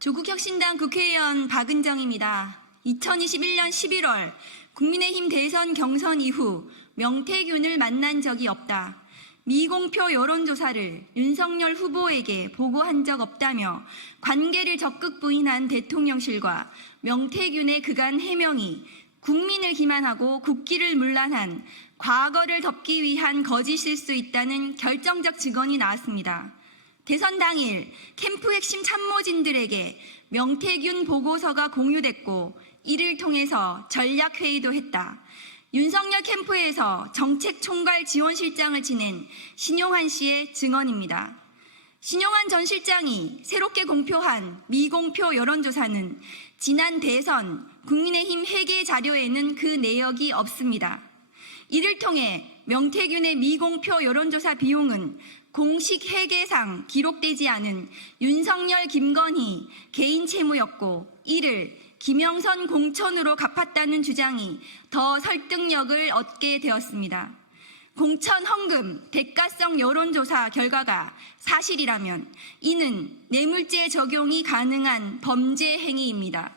조국혁신당 국회의원 박은정입니다. 2021년 11월 국민의힘 대선 경선 이후 명태균을 만난 적이 없다. 미공표 여론조사를 윤석열 후보에게 보고한 적 없다며 관계를 적극 부인한 대통령실과 명태균의 그간 해명이 국민을 기만하고 국기를 문란한 과거를 덮기 위한 거짓일 수 있다는 결정적 증언이 나왔습니다. 대선 당일 캠프 핵심 참모진들에게 명태균 보고서가 공유됐고 이를 통해서 전략회의도 했다. 윤석열 캠프에서 정책총괄 지원실장을 지낸 신용환 씨의 증언입니다. 신용환 전 실장이 새롭게 공표한 미공표 여론조사는 지난 대선 국민의힘 회계 자료에는 그 내역이 없습니다. 이를 통해 명태균의 미공표 여론조사 비용은 공식 회계상 기록되지 않은 윤석열, 김건희 개인 채무였고 이를 김영선 공천으로 갚았다는 주장이 더 설득력을 얻게 되었습니다. 공천 헌금 대가성 여론조사 결과가 사실이라면 이는 뇌물죄 적용이 가능한 범죄 행위입니다.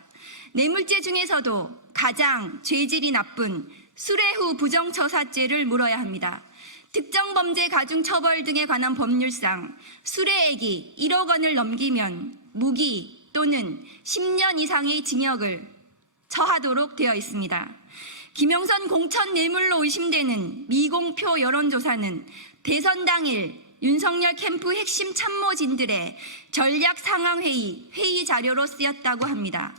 뇌물죄 중에서도 가장 죄질이 나쁜 수뢰후 부정처사죄를 물어야 합니다. 특정 범죄 가중 처벌 등에 관한 법률상 수뢰액이 1억 원을 넘기면 무기 또는 10년 이상의 징역을 처하도록 되어 있습니다. 김영선 공천 뇌물로 의심되는 미공표 여론조사는 대선 당일 윤석열 캠프 핵심 참모진들의 전략 상황회의 회의 자료로 쓰였다고 합니다.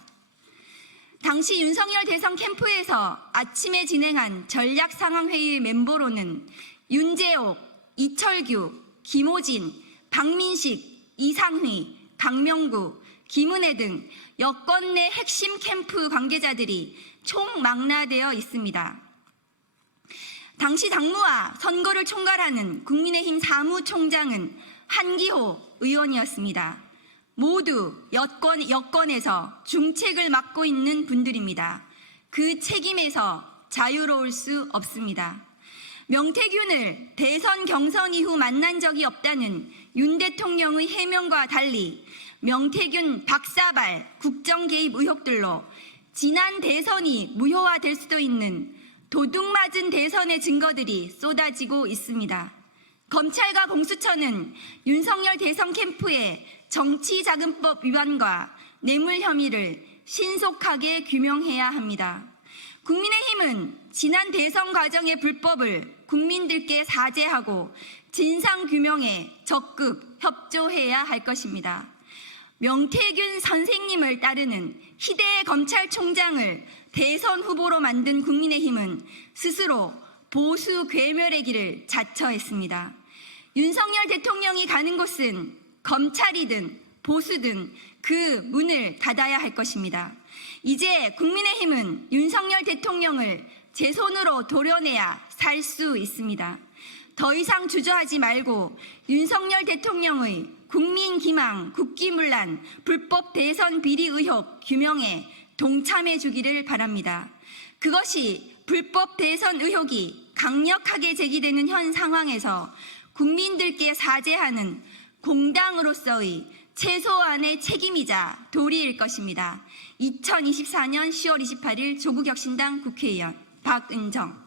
당시 윤석열 대선 캠프에서 아침에 진행한 전략 상황회의 멤버로는 윤재옥, 이철규, 김호진, 박민식, 이상휘, 강명구, 김은혜 등 여권 내 핵심 캠프 관계자들이 총망라되어 있습니다. 당시 당무와 선거를 총괄하는 국민의힘 사무총장은 한기호 의원이었습니다. 모두 여권에서 중책을 맡고 있는 분들입니다. 그 책임에서 자유로울 수 없습니다. 명태균을 대선 경선 이후 만난 적이 없다는 윤 대통령의 해명과 달리 명태균 박사발 국정 개입 의혹들로 지난 대선이 무효화될 수도 있는 도둑맞은 대선의 증거들이 쏟아지고 있습니다. 검찰과 공수처는 윤석열 대선 캠프의 정치자금법 위반과 뇌물 혐의를 신속하게 규명해야 합니다. 국민의힘은 지난 대선 과정의 불법을 국민들께 사죄하고 진상규명에 적극 협조해야 할 것입니다. 명태균 선생님을 따르는 희대의 검찰총장을 대선 후보로 만든 국민의힘은 스스로 보수 괴멸의 길을 자처했습니다. 윤석열 대통령이 가는 곳은 검찰이든 보수든 그 문을 닫아야 할 것입니다. 이제 국민의힘은 윤석열 대통령을 제 손으로 도려내야 살 수 있습니다. 더 이상 주저하지 말고 윤석열 대통령의 국민 기망, 국기문란, 불법 대선 비리 의혹 규명에 동참해 주기를 바랍니다. 그것이 불법 대선 의혹이 강력하게 제기되는 현 상황에서 국민들께 사죄하는 공당으로서의 최소한의 책임이자 도리일 것입니다. 2024년 10월 28일 조국혁신당 국회의원 박은정.